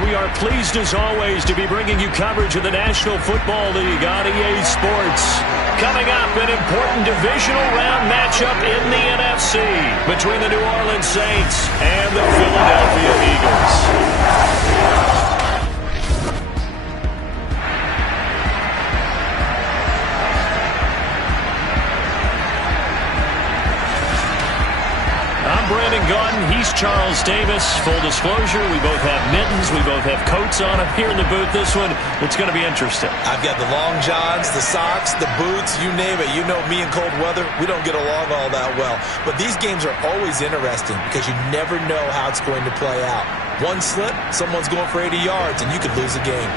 We are pleased as always to be bringing you coverage of the National Football League on EA Sports. Coming up, an important divisional round matchup in the NFC between the New Orleans Saints and the Philadelphia Eagles. Brandon Gaudin, he's Charles Davis. Full disclosure, we both have mittens, we both have coats on up here in the booth. This one, it's going to be interesting. I've got the long johns, the socks, the boots, you name it. You know me in cold weather, we don't get along all that well. But these games are always interesting because you never know how it's going to play out. One slip, someone's going for 80 yards, and you could lose a game.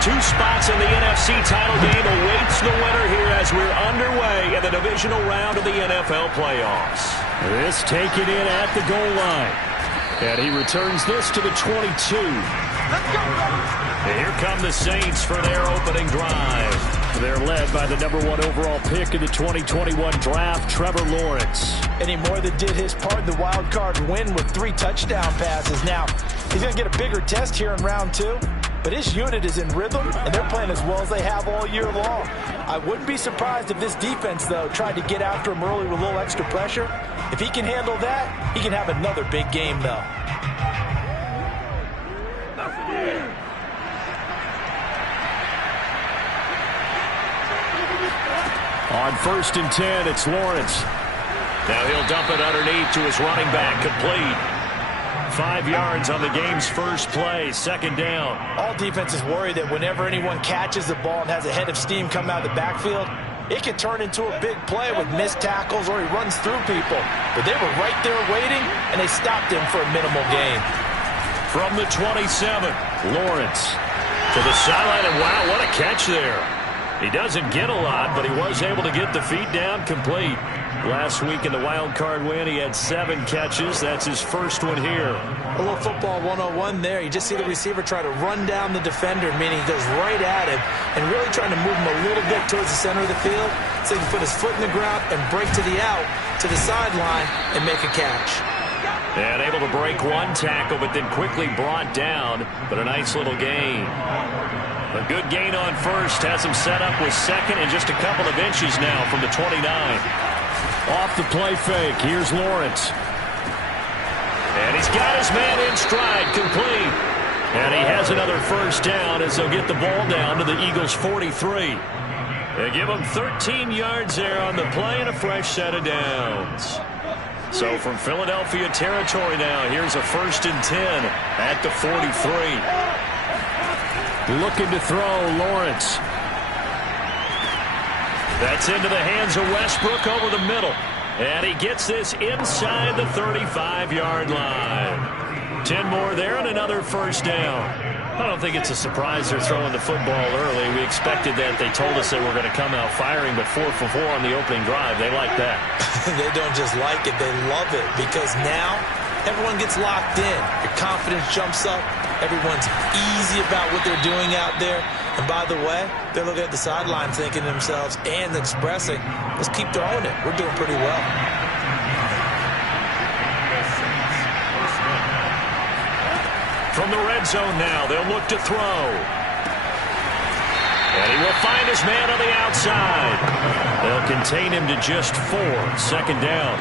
Two spots in the NFC title game awaits the winner here as we're underway in the divisional round of the NFL playoffs. This taken in at the goal line. And he returns this to the 22. And here come the Saints for their opening drive. They're led by the #1 overall pick in the 2021 draft, Trevor Lawrence. And he more than did his part in the wild card win with 3 touchdown passes. Now, he's going to get a bigger test here in round 2. But his unit is in rhythm, and they're playing as well as they have all year long. I wouldn't be surprised if this defense, though, tried to get after him early with a little extra pressure. If he can handle that, he can have another big game, though. On 1st and 10, it's Lawrence. Now he'll dump it underneath to his running back, complete. 5 yards on the game's first play, 2nd down. All defenses worry that whenever anyone catches the ball and has a head of steam come out of the backfield, it can turn into a big play with missed tackles or he runs through people. But they were right there waiting, and they stopped him for a minimal gain. From the 27, Lawrence to the sideline, and wow, what a catch there. He doesn't get a lot, but he was able to get the feet down complete. Last week in the wild card win, he had 7 catches. That's his first one here. A little football 101 there. You just see the receiver try to run down the defender, meaning he goes right at him and really trying to move him a little bit towards the center of the field so he can put his foot in the ground and break to the out, to the sideline, and make a catch. And able to break one tackle, but then quickly brought down. But a nice little gain. A good gain on first. Has him set up with 2nd and just a couple of inches now from the 29. Off the play fake, here's Lawrence. And he's got his man in stride, complete. And he has another first down as they'll get the ball down to the Eagles' 43. They give him 13 yards there on the play and a fresh set of downs. So from Philadelphia territory now, here's a 1st and 10 at the 43. Looking to throw, Lawrence. That's into the hands of Westbrook over the middle. And he gets this inside the 35-yard line. 10 more there and another first down. I don't think it's a surprise they're throwing the football early. We expected that. They told us they were going to come out firing, but 4 for 4 on the opening drive. They like that. They don't just like it, they love it, because now everyone gets locked in. Your confidence jumps up. Everyone's easy about what they're doing out there. And by the way, they're looking at the sideline thinking to themselves and expressing, let's keep throwing it. We're doing pretty well. From the red zone now, they'll look to throw. And he will find his man on the outside. They'll contain him to just 4. 2nd down.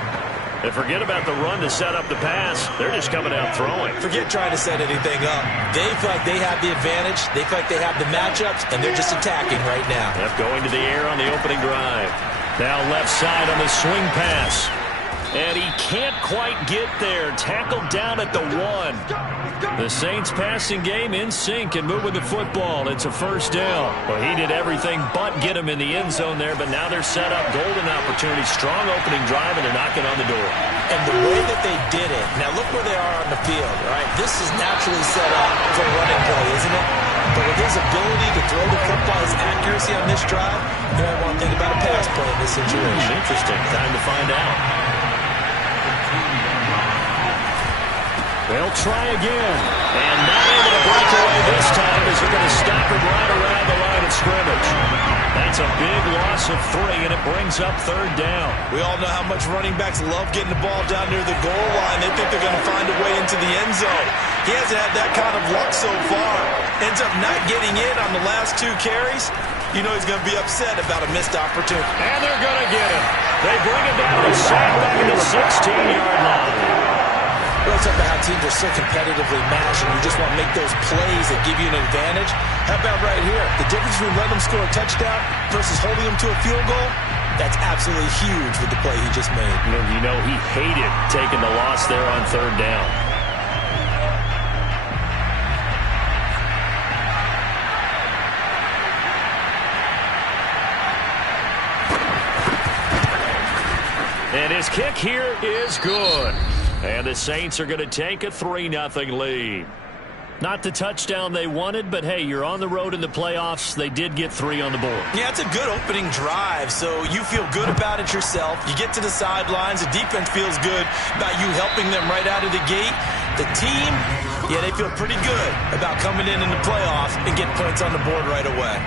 They forget about the run to set up the pass. They're just coming out throwing. Forget trying to set anything up. They feel like they have the advantage. They feel like they have the matchups, and they're just attacking right now. Yep, going to the air on the opening drive. Now left side on the swing pass. And he can't quite get there. Tackled down at the 1. The Saints passing game in sync and moving the football. It's a first down. Well, he did everything but get him in the end zone there, but now they're set up. Golden opportunity, strong opening drive, and they're knocking on the door. And the way that they did it, now look where they are on the field, right? This is naturally set up for a running play, isn't it? But with his ability to throw the football, his accuracy on this drive, you might want to think about a pass play in this situation. Interesting. Time to find out. They'll try again. And not able to break away this time as they're going to stop him right around the line It's a big loss of 3, and it brings up 3rd down. We all know how much running backs love getting the ball down near the goal line. They think they're going to find a way into the end zone. He hasn't had that kind of luck so far. Ends up not getting in on the last 2 carries. You know he's going to be upset about a missed opportunity. And they're going to get him. They bring him down to sack back at the 16-yard line. Well, it's about how teams are so competitively matched, and you just want to make those plays that give you an advantage. How about right here? The difference between letting them score a touchdown versus holding them to a field goal, that's absolutely huge with the play he just made. You know he hated taking the loss there on 3rd down. And his kick here is good. And the Saints are going to take a 3-0 lead. Not the touchdown they wanted, but hey, you're on the road in the playoffs. They did get 3 on the board. Yeah, it's a good opening drive, so you feel good about it yourself. You get to the sidelines. The defense feels good about you helping them right out of the gate. The team, yeah, they feel pretty good about coming in the playoffs and getting points on the board right away.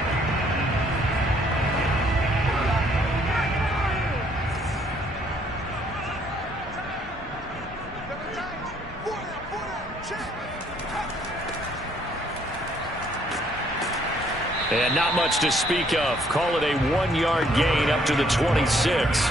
And not much to speak of. Call it a 1-yard gain up to the 26.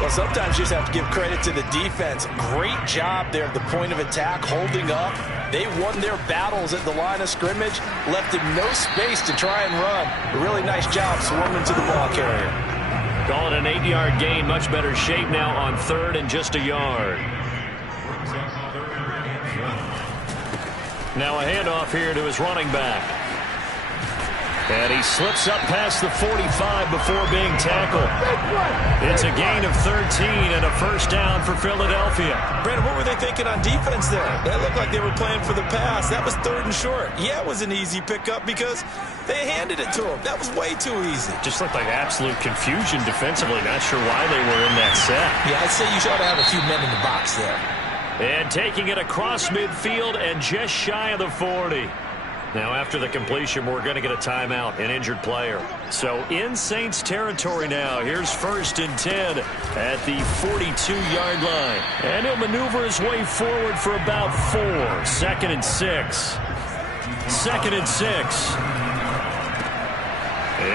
Well, sometimes you just have to give credit to the defense. Great job there at the point of attack, holding up. They won their battles at the line of scrimmage, left him no space to try and run. A really nice job swarming to the ball carrier. Call it an 8-yard gain. Much better shape now on 3rd and just a yard. Now a handoff here to his running back. And he slips up past the 45 before being tackled. It's a gain of 13 and a 1st down for Philadelphia. Brandon, what were they thinking on defense there? That looked like they were playing for the pass. That was 3rd and short. Yeah, it was an easy pickup because they handed it to him. That was way too easy. Just looked like absolute confusion defensively. Not sure why they were in that set. Yeah, I'd say you should have a few men in the box there. And taking it across midfield and just shy of the 40. Now, after the completion, we're going to get a timeout, an injured player. So, in Saints territory now. Here's 1st and 10 at the 42-yard line. And he'll maneuver his way forward for about 4. 2nd and 6. 2nd and 6.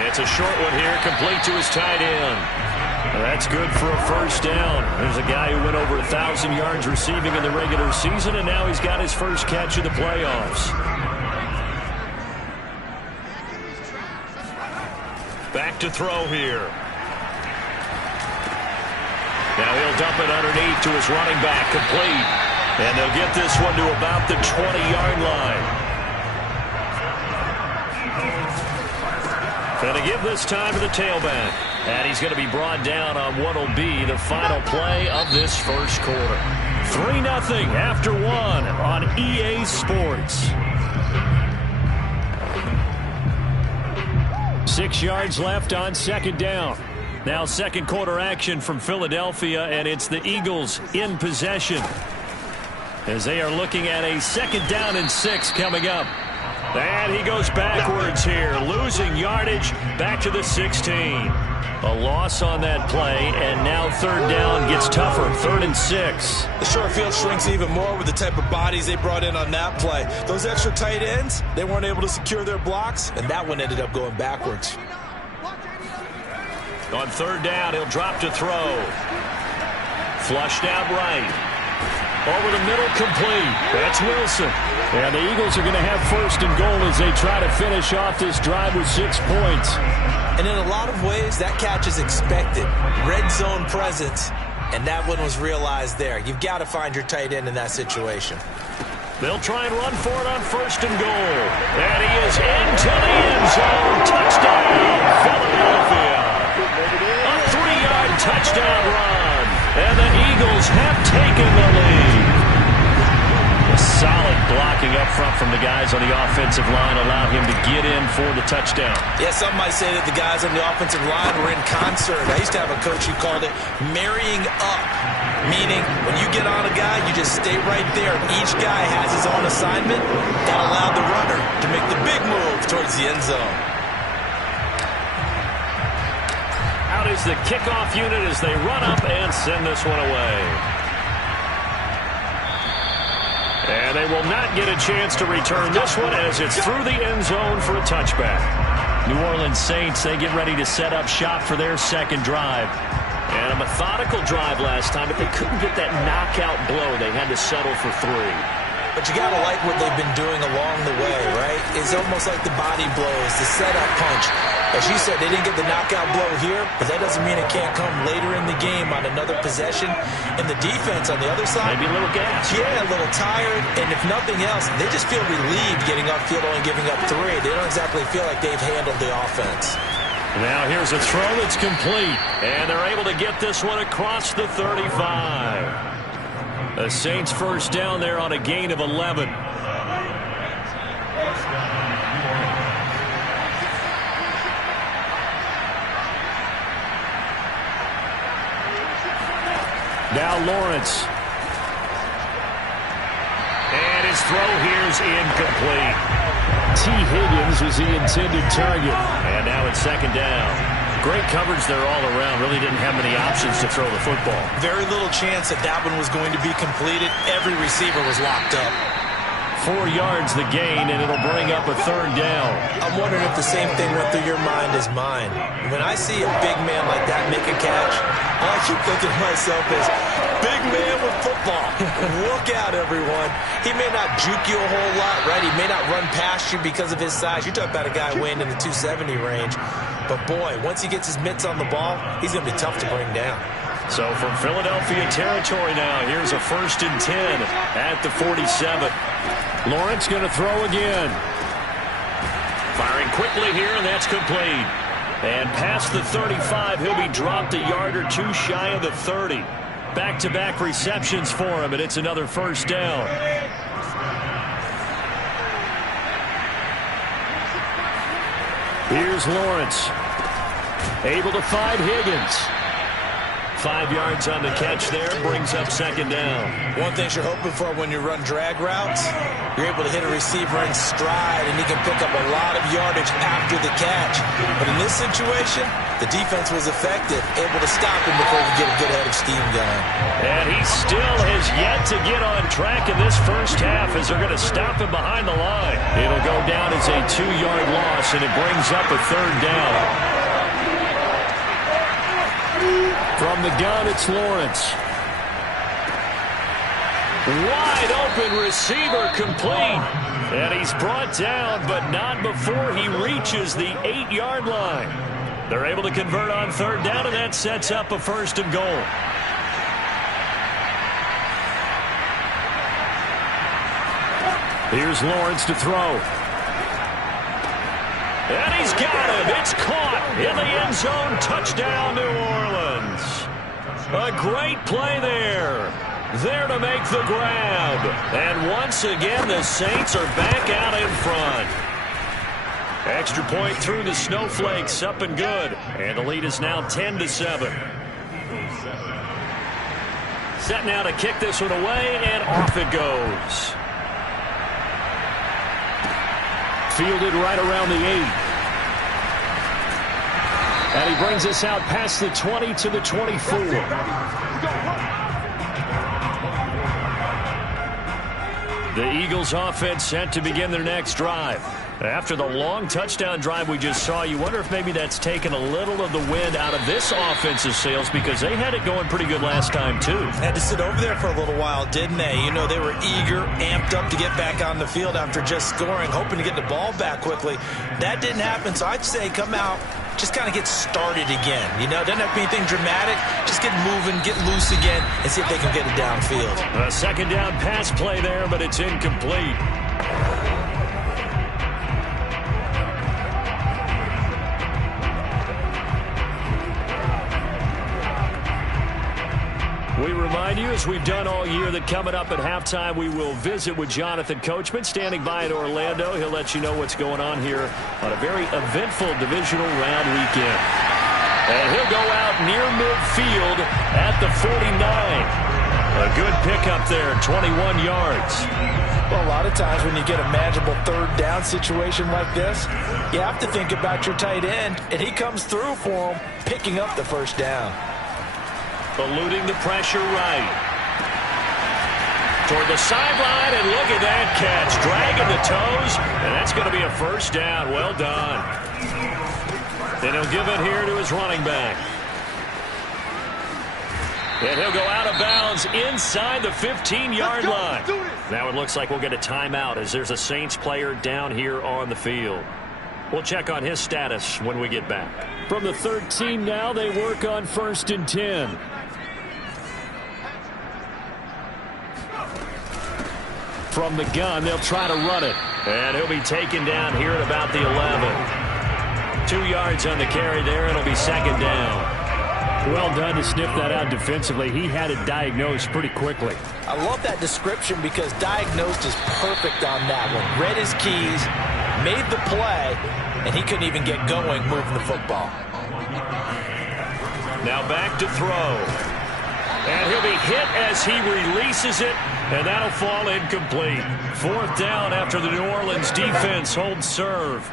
It's a short one here, complete to his tight end. That's good for a 1st down. There's a guy who went over 1,000 yards receiving in the regular season, and now he's got his first catch of the playoffs. Back to throw here. Now he'll dump it underneath to his running back, complete. And they'll get this one to about the 20-yard line. Going to give this time to the tailback. And he's going to be brought down on what will be the final play of this 1st quarter. 3-0 after 1 on EA Sports. 6 yards left on 2nd down. Now 2nd quarter action from Philadelphia, and it's the Eagles in possession as they are looking at a 2nd down and 6 coming up. And he goes backwards here, losing yardage back to the 16. A loss on that play, and now 3rd down gets tougher, 3rd and 6. The short field shrinks even more with the type of bodies they brought in on that play. Those extra tight ends, they weren't able to secure their blocks, and that one ended up going backwards. On 3rd down, he'll drop to throw. Flushed out right. Over the middle, complete. That's Wilson. And the Eagles are going to have 1st and goal as they try to finish off this drive with 6 points. And in a lot of ways, that catch is expected. Red zone presence, and that one was realized there. You've got to find your tight end in that situation. They'll try and run for it on 1st and goal. And he is into the end zone. Touchdown, Philadelphia. A 3-yard touchdown run. And the Eagles have taken the lead. A solid blocking up front from the guys on the offensive line allowed him to get in for the touchdown. Yeah, some might say that the guys on the offensive line were in concert. I used to have a coach who called it marrying up, meaning when you get on a guy, you just stay right there. Each guy has his own assignment. That allowed the runner to make the big move towards the end zone. out is the kickoff unit as they run up and send this one away. And they will not get a chance to return this one as it's through the end zone for a touchback. New Orleans Saints, they get ready to set up shop for their second drive. And a methodical drive last time, but they couldn't get that knockout blow. They had to settle for 3. But you got to like what they've been doing along the way, right? It's almost like the body blows, the setup punch. As you said, they didn't get the knockout blow here, but that doesn't mean it can't come later in the game on another possession. And the defense on the other side, maybe a little gas. Yeah, a little tired. And if nothing else, they just feel relieved getting upfield, only giving up 3. They don't exactly feel like they've handled the offense. Now here's a throw that's complete. And they're able to get this one across the 35. The Saints first down there on a gain of 11. Now Lawrence. And his throw here's incomplete. T. Higgins was the intended target. And now it's second down. Great coverage there all around. Really didn't have many options to throw the football. Very little chance that one was going to be completed. Every receiver was locked up. 4 yards the gain, and it'll bring up a third down. I'm wondering if the same thing went through your mind as mine. When I see a big man like that make a catch, all I keep thinking to myself is, big man with football. Look out, everyone. He may not juke you a whole lot, right? He may not run past you because of his size. You talk about a guy weighing in the 270 range. But, boy, once he gets his mitts on the ball, he's going to be tough to bring down. So from Philadelphia territory now, here's a 1st and 10 at the 47. Lawrence going to throw again. Firing quickly here, and that's complete. And past the 35, he'll be dropped a yard or 2 shy of the 30. Back-to-back receptions for him, and it's another first down. Here's Lawrence. Able to find Higgins. 5 yards on the catch there, brings up second down. One thing you're hoping for when you run drag routes, you're able to hit a receiver in stride, and he can pick up a lot of yardage after the catch. But in this situation, the defense was effective, able to stop him before he get a good head of steam going. And he still has yet to get on track in this first half as they're going to stop him behind the line. It'll go down as a 2-yard loss, and it brings up a third down. From the gun, it's Lawrence. Wide open receiver complete. And he's brought down, but not before he reaches the 8-yard line. They're able to convert on third down, and that sets up a 1st and goal. Here's Lawrence to throw. And he's got him. It's caught in the end zone. Touchdown, New Orleans. A great play there. There to make the grab. And once again, the Saints are back out in front. Extra point through the snowflakes, up and good. And the lead is now 10-7. Set now to kick this one away, and off it goes. Fielded right around the 8. And he brings us out past the 20 to the 24. The Eagles offense set to begin their next drive. After the long touchdown drive we just saw, you wonder if maybe that's taken a little of the wind out of this offensive sails, because they had it going pretty good last time too. Had to sit over there for a little while, didn't they? You know, they were eager, amped up to get back on the field after just scoring, hoping to get the ball back quickly. That didn't happen, so I'd say come out, just kind of get started again. You know, doesn't have to be anything dramatic. Just get moving, get loose again, and see if they can get it downfield. A second down pass play there, but it's incomplete. We remind you, as we've done all year, that coming up at halftime, we will visit with Jonathan Coachman, standing by in Orlando. He'll let you know what's going on here on a very eventful divisional round weekend. And he'll go out near midfield at the 49. A good pickup there, 21 yards. Well, a lot of times when you get a manageable third down situation like this, you have to think about your tight end, and he comes through for him, picking up the first down. Eluding the pressure right. Toward the sideline, and look at that catch. Dragging the toes, and that's going to be a first down. Well done. And he'll give it here to his running back. And he'll go out of bounds inside the 15-yard line. Now it looks like we'll get a timeout as there's a Saints player down here on the field. We'll check on his status when we get back. From the 13 now, they work on 1st and 10. From the gun, they'll try to run it. And he'll be taken down here at about the 11. 2 yards on the carry there. It'll be 2nd down. Well done to sniff that out defensively. He had it diagnosed pretty quickly. I love that description because diagnosed is perfect on that one. Read his keys, made the play, and he couldn't even get going moving the football. Now back to throw. And he'll be hit as he releases it, and that'll fall incomplete. 4th down after the New Orleans defense holds serve.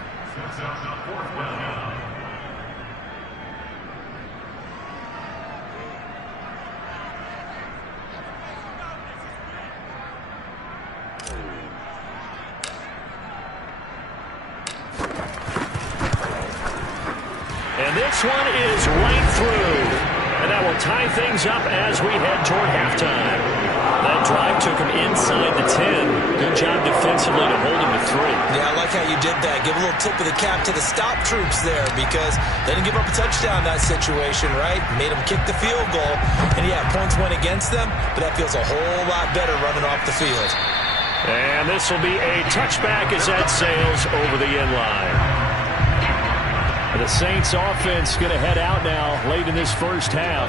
And this one is right through. And that will tie things up as we head toward halftime. That drive took him inside the 10. Good job defensively to hold him to 3. Yeah, I like how you did that. Give a little tip of the cap to the stop troops there because they didn't give up a touchdown in that situation, right? Made them kick the field goal. And yeah, points went against them, but that feels a whole lot better running off the field. And this will be a touchback as that sails over the end line. The Saints offense going to head out now late in this first half.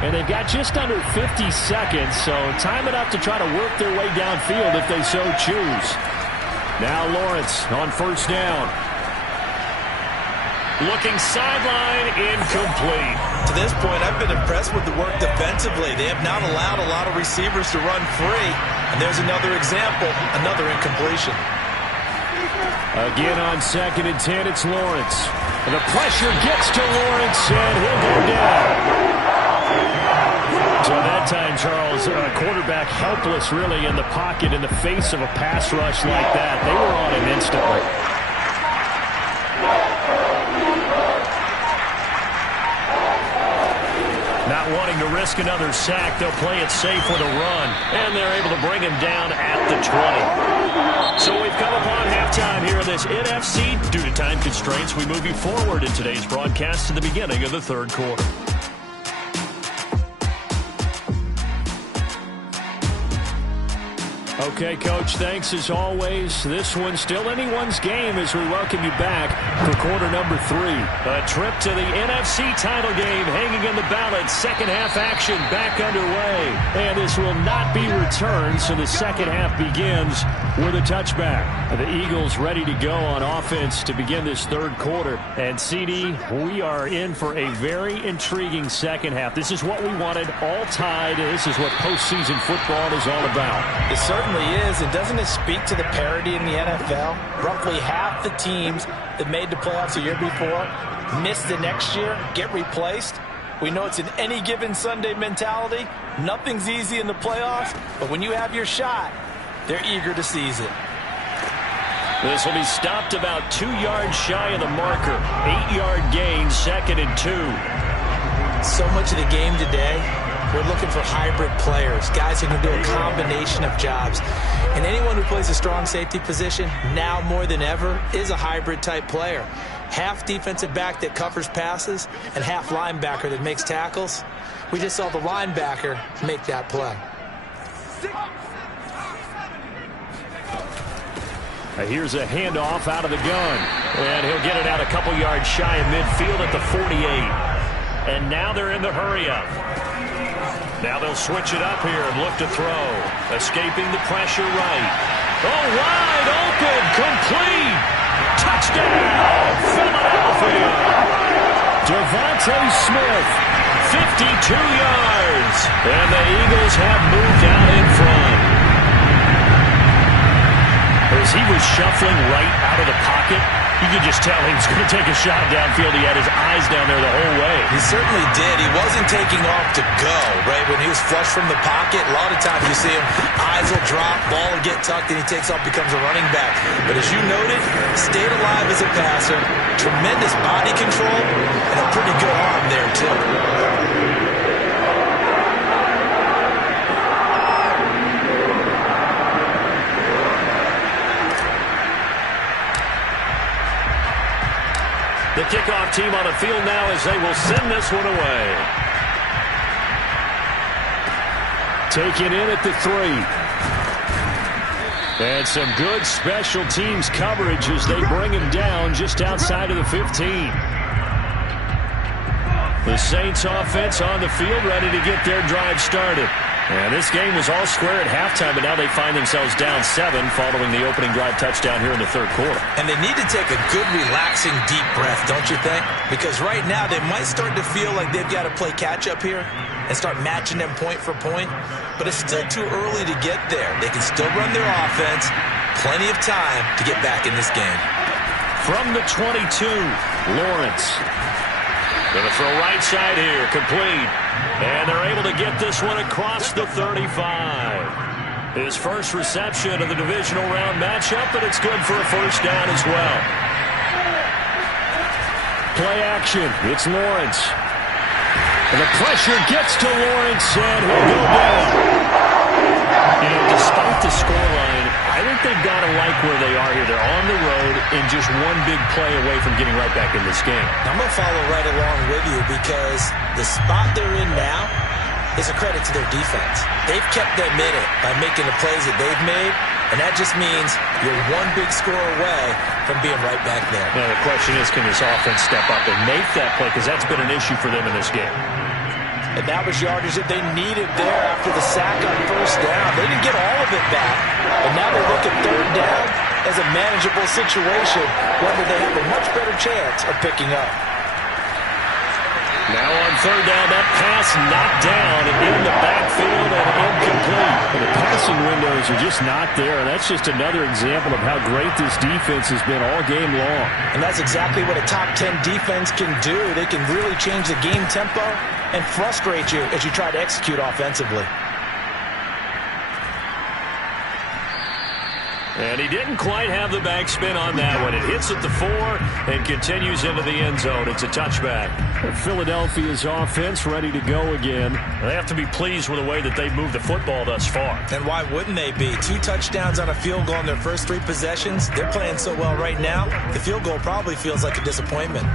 And they've got just under 50 seconds, so time enough to try to work their way downfield if they so choose. Now Lawrence on 1st down. Looking sideline, incomplete. To this point, I've been impressed with the work defensively. They have not allowed a lot of receivers to run free. And there's another example, another incompletion. Again on 2nd and 10, it's Lawrence. And the pressure gets to Lawrence, and he'll go down. So that time, Charles, quarterback helpless really in the pocket in the face of a pass rush like that. They were on him instantly. Not wanting to risk another sack, they'll play it safe with a run, and they're able to bring him down at the 20. So we've come upon halftime here in this NFC. Due to time constraints, we move you forward in today's broadcast to the beginning of the 3rd quarter. Okay, Coach, thanks as always. This one's still anyone's game as we welcome you back for quarter number 3. A trip to the NFC title game hanging in the balance. Second half action back underway. And this will not be returned, so the second half begins with a touchback. The Eagles ready to go on offense to begin this 3rd quarter. And, CD, we are in for a very intriguing second half. This is what we wanted, all tied. This is what postseason football is all about. It certainly is, and doesn't it speak to the parity in the NFL? Roughly half the teams that made the playoffs the year before miss the next year, get replaced. We know it's an any given Sunday mentality. Nothing's easy in the playoffs, but when you have your shot, they're eager to seize it. This will be stopped about 2 yards shy of the marker. 8-yard gain, 2nd and 2. So much of the game today, we're looking for hybrid players, guys who can do a combination of jobs. And anyone who plays a strong safety position, now more than ever, is a hybrid type player. Half defensive back that covers passes and half linebacker that makes tackles. We just saw the linebacker make that play. Here's a handoff out of the gun. And he'll get it out a couple yards shy of midfield at the 48. And now they're in the hurry-up. Now they'll switch it up here and look to throw. Escaping the pressure right. Oh, wide open, complete. Touchdown, Philadelphia. Devontae Smith, 52 yards. And the Eagles have moved out in front. As he was shuffling right out of the pocket, you could just tell he was going to take a shot downfield. He had his eyes down there the whole way. He certainly did. He wasn't taking off to go, right? When he was flush from the pocket, a lot of times you see him, eyes will drop, ball will get tucked, and he takes off, becomes a running back. But as you noted, stayed alive as a passer, tremendous body control, and a pretty good arm there, too. The kickoff team on the field now as they will send this one away. Taken in at the 3. And some good special teams coverage as they bring him down just outside of the 15. The Saints offense on the field ready to get their drive started. And this game was all square at halftime, but now they find themselves down 7 following the opening drive touchdown here in the third quarter. And they need to take a good, relaxing, deep breath, don't you think? Because right now they might start to feel like they've got to play catch-up here and start matching them point for point. But it's still too early to get there. They can still run their offense. Plenty of time to get back in this game. From the 22, Lawrence. Going to throw right side here, complete. And they're able to get this one across the 35. His first reception of the divisional round matchup, but it's good for a first down as well. Play action. It's Lawrence. And the pressure gets to Lawrence, and he'll go down. You know, despite the scoreline, I think they've got to like where they are here. They're on the road and just one big play away from getting right back in this game. I'm going to follow right along with you because the spot they're in now is a credit to their defense. They've kept them in it by making the plays that they've made, and that just means you're one big score away from being right back there. Now, the question is, can this offense step up and make that play? Because that's been an issue for them in this game. And that was yardage that they needed there after the sack on first down. They didn't get all of it back, but now they look at third down as a manageable situation, whether they have a much better chance of picking up. Now on third down, that pass knocked down in the backfield and incomplete. And the passing windows are just not there, and that's just another example of how great this defense has been all game long. And that's exactly what a top 10 defense can do. They can really change the game tempo and frustrate you as you try to execute offensively. And he didn't quite have the backspin on that one. It hits at the 4 and continues into the end zone. It's a touchback. Philadelphia's offense ready to go again. They have to be pleased with the way that they've moved the football thus far. And why wouldn't they be? 2 touchdowns on a field goal in their first 3 possessions. They're playing so well right now, the field goal probably feels like a disappointment.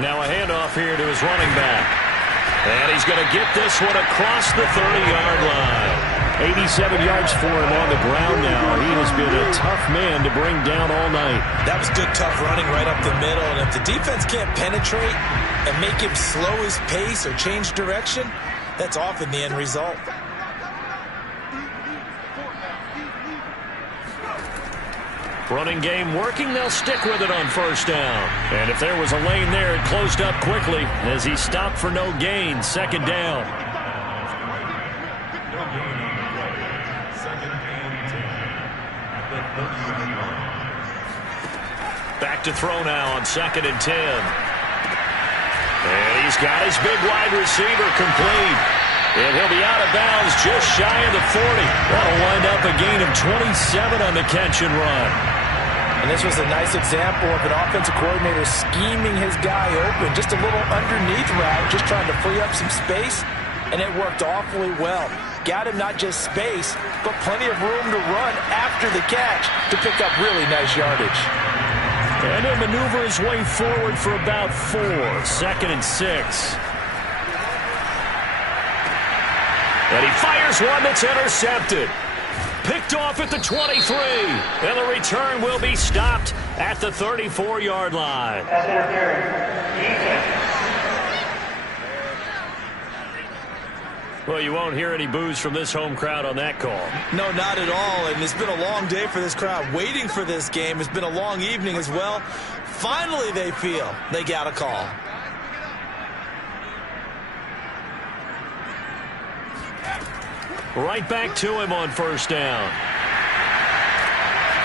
Now a handoff here to his running back. And he's going to get this one across the 30-yard line. 87 yards for him on the ground now. He has been a tough man to bring down all night. That was good, tough running right up the middle. And if the defense can't penetrate and make him slow his pace or change direction, that's often the end result. Running game working, they'll stick with it on first down. And if there was a lane there, it closed up quickly as he stopped for no gain. Second down. Back to throw now on 2nd and 10. And he's got his big wide receiver complete. And he'll be out of bounds just shy of the 40. That'll wind up a gain of 27 on the catch and run. And this was a nice example of an offensive coordinator scheming his guy open. Just a little underneath route, just trying to free up some space. And it worked awfully well. Got him not just space, but plenty of room to run after the catch to pick up really nice yardage. And he'll maneuver his way forward for about 4. 2nd and 6. And he fires one that's intercepted. Picked off at the 23. And the return will be stopped at the 34-yard line. That's interference. Defense. Well, you won't hear any boos from this home crowd on that call. No, not at all. And it's been a long day for this crowd waiting for this game. It's been a long evening as well. Finally, they feel they got a call. Right back to him on first down.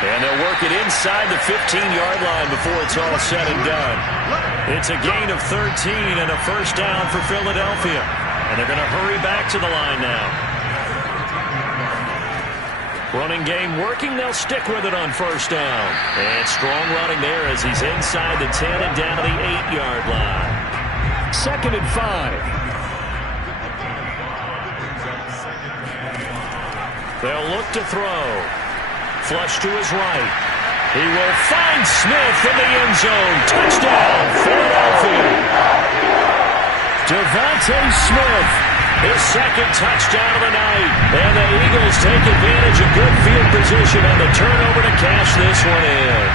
And they'll work it inside the 15-yard line before it's all said and done. It's a gain of 13 and a first down for Philadelphia. And they're going to hurry back to the line now. Running game working. They'll stick with it on first down. And strong running there as he's inside the 10 and down to the 8-yard line. 2nd and 5. They'll look to throw. Flush to his right. He will find Smith in the end zone. Touchdown, Philadelphia. Devontae Smith, his second touchdown of the night. And the Eagles take advantage of good field position on the turnover to cash this one in.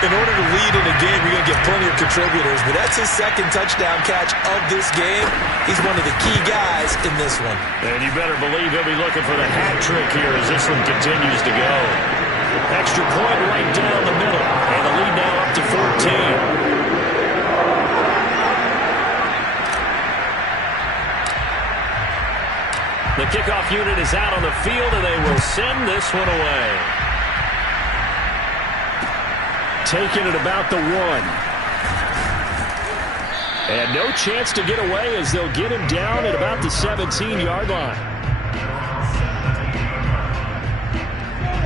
In order to lead in a game, you're going to get plenty of contributors, but that's his second touchdown catch of this game. He's one of the key guys in this one. And you better believe he'll be looking for the hat trick here as this one continues to go. Extra point right down the middle, and the lead now up to 14. The kickoff unit is out on the field, and they will send this one away. Taking it about the 1. And no chance to get away as they'll get him down at about the 17-yard line.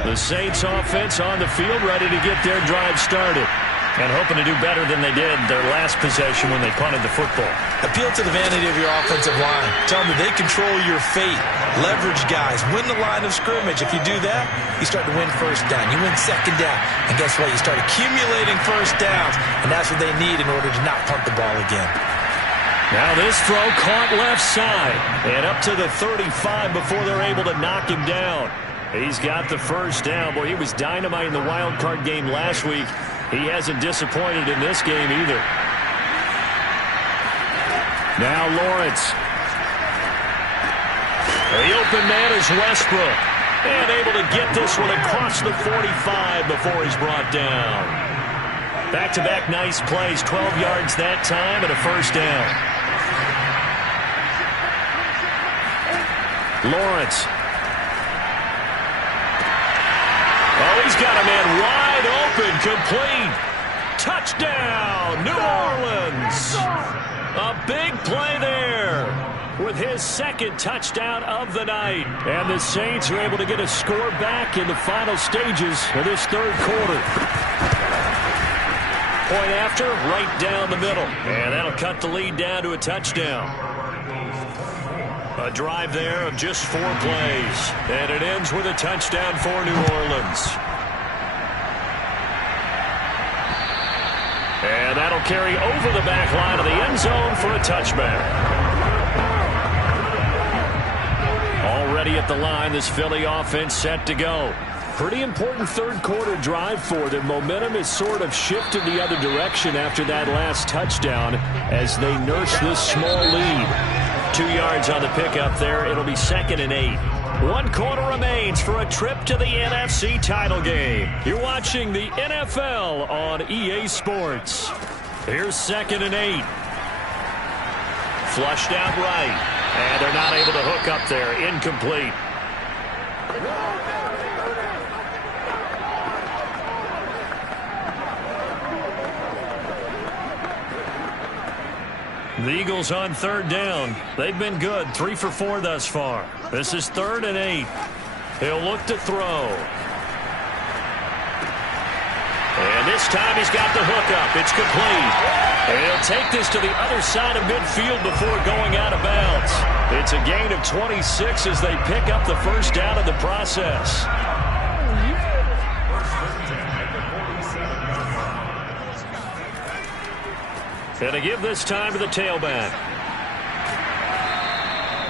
The Saints offense on the field ready to get their drive started. And hoping to do better than they did their last possession when they punted the football. Appeal to the vanity of your offensive line. Tell them that they control your fate. Leverage guys. Win the line of scrimmage. If you do that, you start to win first down. You win second down. And guess what? You start accumulating first downs. And that's what they need in order to not punt the ball again. Now this throw caught left side. And up to the 35 before they're able to knock him down. He's got the first down. Boy, he was dynamite in the wild card game last week. He hasn't disappointed in this game either. Now Lawrence. The open man is Westbrook. And able to get this one across the 45 before he's brought down. Back-to-back nice plays. 12 yards that time and a first down. Lawrence. Oh, he's got a man wide open, complete. Touchdown, New Orleans. A big play there with his second touchdown of the night. And the Saints are able to get a score back in the final stages of this third quarter. Point after, right down the middle. And that'll cut the lead down to a touchdown. A drive there of just 4 plays. And it ends with a touchdown for New Orleans. And that'll carry over the back line of the end zone for a touchback. Already at the line, this Philly offense set to go. Pretty important third quarter drive for them. Momentum has sort of shifted the other direction after that last touchdown as they nurse this small lead. 2 yards on the pickup there. It'll be 2nd and 8. 1 quarter remains for a trip to the NFC title game. You're watching the NFL on EA Sports. Here's 2nd and 8. Flushed out right. And they're not able to hook up there. Incomplete. The Eagles on 3rd down. They've been good. 3 for 4 thus far. This is 3rd and 8. He'll look to throw. And this time he's got the hookup. It's complete. And he'll take this to the other side of midfield before going out of bounds. It's a gain of 26 as they pick up the first down in the process. And to give this time to the tailback.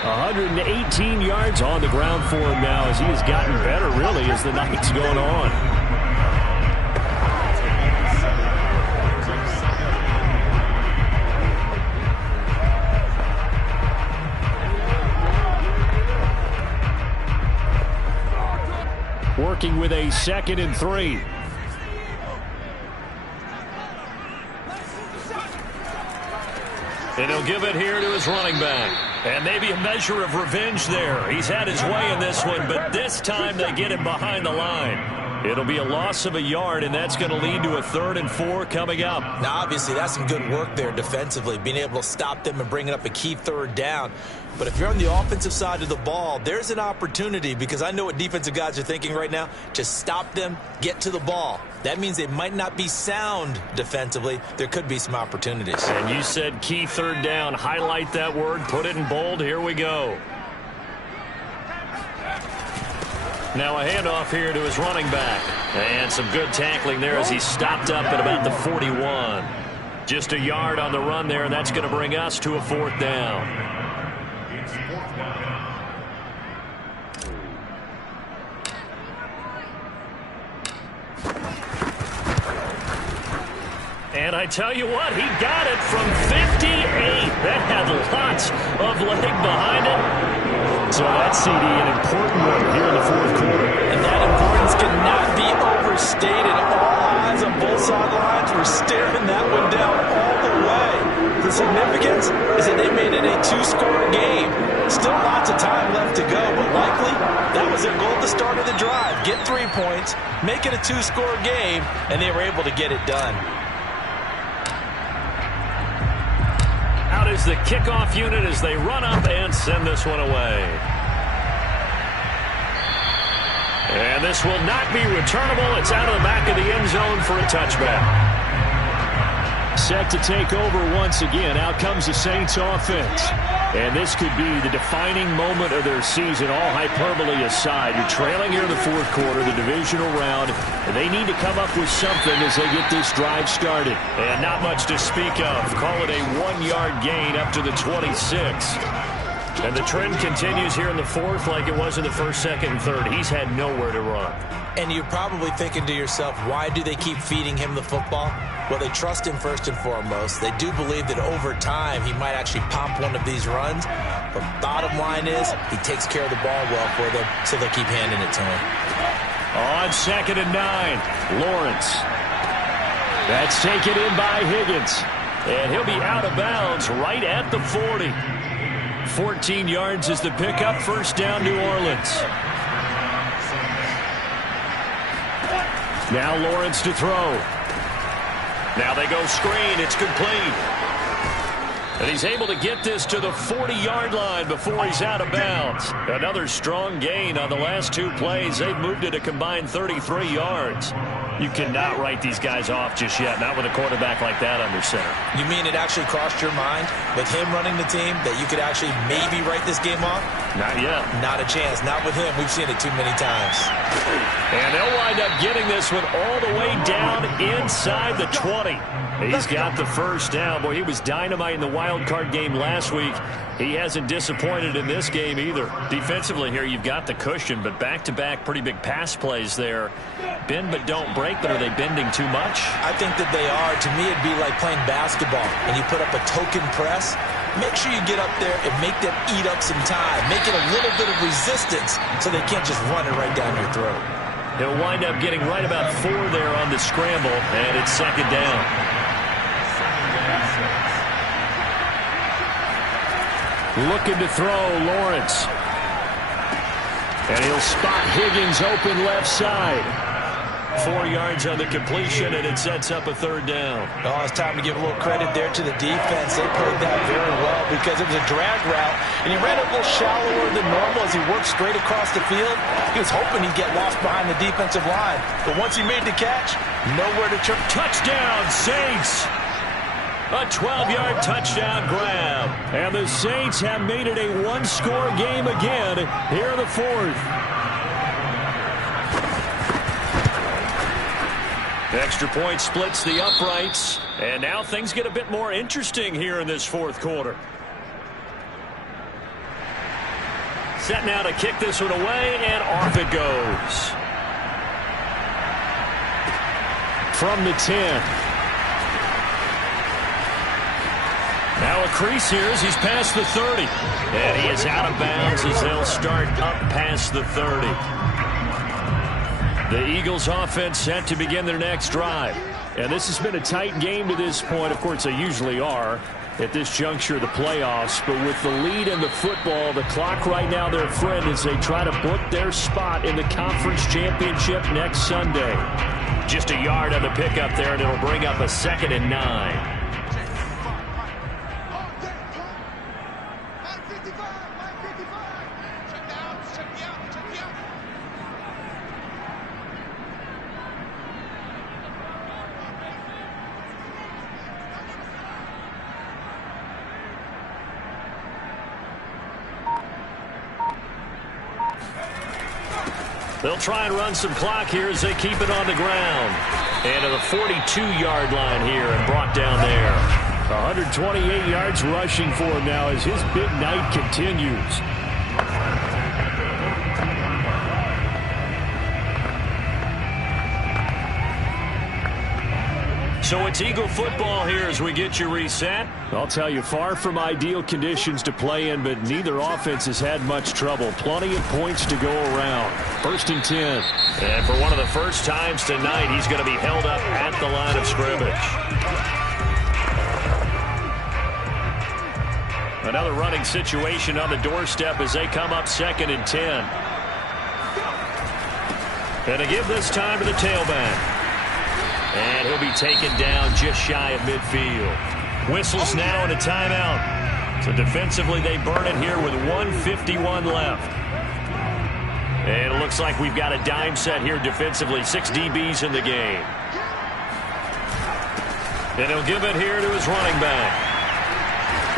118 yards on the ground for him now as he has gotten better, really, as the night's going on. with a 2nd and 3. And he'll give it here to his running back. And maybe a measure of revenge there. He's had his way in this one, but this time they get him behind the line. It'll be a loss of a yard, and that's going to lead to a 3rd and 4 coming up. Now, obviously, that's some good work there defensively, being able to stop them and bringing up a key 3rd down. But if you're on the offensive side of the ball, there's an opportunity, because I know what defensive guys are thinking right now. Just stop them, get to the ball. That means they might not be sound defensively. There could be some opportunities. And you said key 3rd down. Highlight that word. Put it in bold. Here we go. Now a handoff here to his running back. And some good tackling there as he stopped up at about the 41. Just a yard on the run there, and that's going to bring us to a 4th down. And I tell you what, he got it from 58. That had lots of leg behind it. So that CD, an important one here in the 4th quarter. And that importance cannot be overstated. All eyes on both sidelines were staring that one down all the way. The significance is that they made it a 2-score game. Still lots of time left to go, but likely that was their goal at the start of the drive. Get 3 points, make it a 2-score game, and they were able to get it done. Out is the kickoff unit as they run up and send this one away. And this will not be returnable. It's out of the back of the end zone for a touchback. Set to take over once again. Out comes the Saints offense. And this could be the defining moment of their season, all hyperbole aside. You're trailing here in the 4th quarter, the divisional round, and they need to come up with something as they get this drive started. And not much to speak of. Call it a 1-yard gain up to the 26. And the trend continues here in the 4th like it was in the 1st, 2nd, and 3rd. He's had nowhere to run. And you're probably thinking to yourself, why do they keep feeding him the football? Well, they trust him first and foremost. They do believe that over time he might actually pop one of these runs. But bottom line is he takes care of the ball well for them, so they'll keep handing it to him. On 2nd and 9, Lawrence. That's taken in by Higgins. And he'll be out of bounds right at the 40. 14 yards is the pickup. 1st down, New Orleans. Now Lawrence to throw. Now they go screen. It's complete. And he's able to get this to the 40-yard line before he's out of bounds. Another strong gain on the last 2 plays. They've moved it a combined 33 yards. You cannot write these guys off just yet, not with a quarterback like that under center. You mean it actually crossed your mind with him running the team that you could actually maybe write this game off? Not yet. Not a chance. Not with him. We've seen it too many times. And they'll wind up getting this one all the way down inside the 20. He's got the 1st down. Boy, he was dynamite in the wild card game last week. He hasn't disappointed in this game either. Defensively here, you've got the cushion, but back-to-back pretty big pass plays there. Bend but don't break, but are they bending too much? I think that they are. To me, it'd be like playing basketball, and you put up a token press. Make sure you get up there and make them eat up some time. Make it a little bit of resistance so they can't just run it right down your throat. He'll wind up getting right about 4 there on the scramble, and it's 2nd down. Looking to throw, Lawrence. And he'll spot Higgins open left side. 4 yards on the completion, and it sets up a 3rd down. Oh, it's time to give a little credit there to the defense. They played that very well because it was a drag route, and he ran a little shallower than normal as he worked straight across the field. He was hoping he'd get lost behind the defensive line, but once he made the catch, nowhere to turn. Touchdown, Saints! A 12-yard touchdown grab. And the Saints have made it a 1-score game again here in the 4th. Extra point splits the uprights. And now things get a bit more interesting here in this 4th quarter. Set now to kick this one away, and off it goes. From the 10. Now a crease here as he's past the 30. And he is out of bounds as they'll start up past the 30. The Eagles offense set to begin their next drive. And this has been a tight game to this point. Of course, they usually are at this juncture of the playoffs. But with the lead in the football, the clock right now their friend as they try to book their spot in the conference championship next Sunday. Just a yard on the pickup there, and it'll bring up a 2nd and 9. They'll try and run some clock here as they keep it on the ground. And to the 42-yard line here and brought down there. 128 yards rushing for him now as his big night continues. So it's Eagle football here as we get you reset. I'll tell you, far from ideal conditions to play in, but neither offense has had much trouble. Plenty of points to go around. 1st and 10. And for one of the first times tonight, he's going to be held up at the line of scrimmage. Another running situation on the doorstep as they come up 2nd and 10. And to give this time to the tailback. And he'll be taken down just shy of midfield. Whistles now and a timeout. So defensively they burn it here with 1:51 left. And it looks like we've got a dime set here defensively. 6 DBs in the game. And he'll give it here to his running back.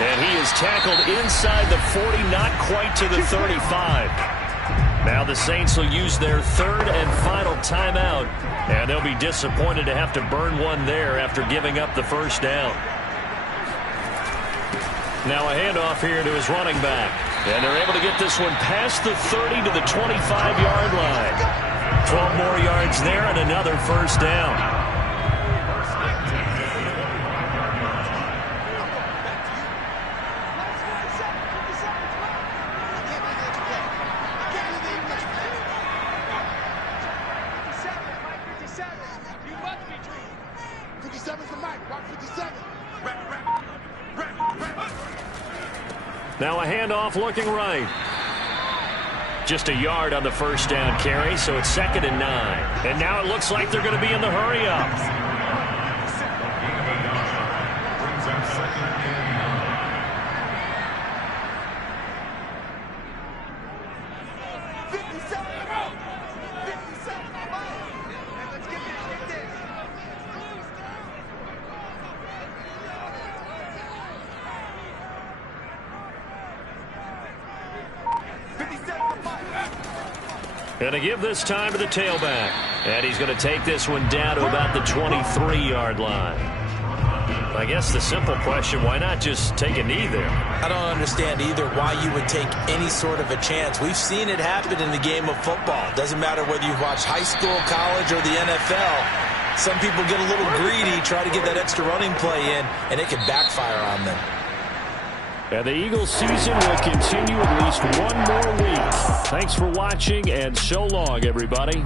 And he is tackled inside the 40, not quite to the 35. Now the Saints will use their 3rd and final timeout. And they'll be disappointed to have to burn one there after giving up the first down. Now a handoff here to his running back. And they're able to get this one past the 30 to the 25-yard line. 12 more yards there and another first down. Now a handoff looking right. Just a yard on the first down carry, so it's 2nd and 9. And now it looks like they're going to be in the hurry up. And to give this time to the tailback. And he's going to take this one down to about the 23-yard line. I guess the simple question, why not just take a knee there? I don't understand either why you would take any sort of a chance. We've seen it happen in the game of football. Doesn't matter whether you've watched high school, college, or the NFL. Some people get a little greedy, try to get that extra running play in, and it can backfire on them. And the Eagles season will continue at least one more week. Thanks for watching, and so long, everybody.